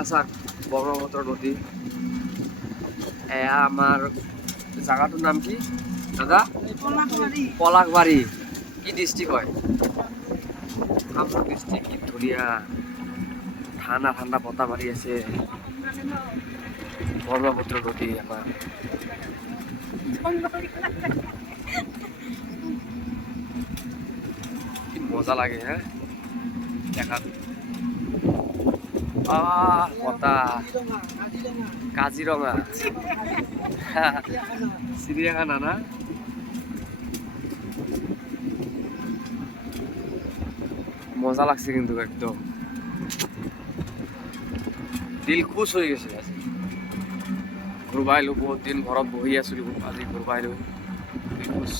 আছা ব্ৰহ্মপুত্ৰ নদী। এয়া আমাৰ জাগাটোৰ নাম কি দাদা? পলাশবাৰী। কি ডিষ্ট্ৰিক্ট হয়? কামৰূপ ডিষ্ট্ৰিক্ট। কি ধুনীয়া ঠাণ্ডা ঠাণ্ডা বতাহ মাৰি আছে। ব্ৰহ্মপুত্ৰ নদী আমাৰ। কি মজা লাগে হ্যাঁ দেখাত। বতাহ কাজিৰঙা চিৰিয়াখানা না? মজা লাগছে কিন্তু একদম দিল খুশ হৈ গৈছে আজি। ঘূৰবা আহিলো, বহুত দিন ঘৰত বহি আছিলো, আজি ঘূৰবা আহিলো, দিল খুশ।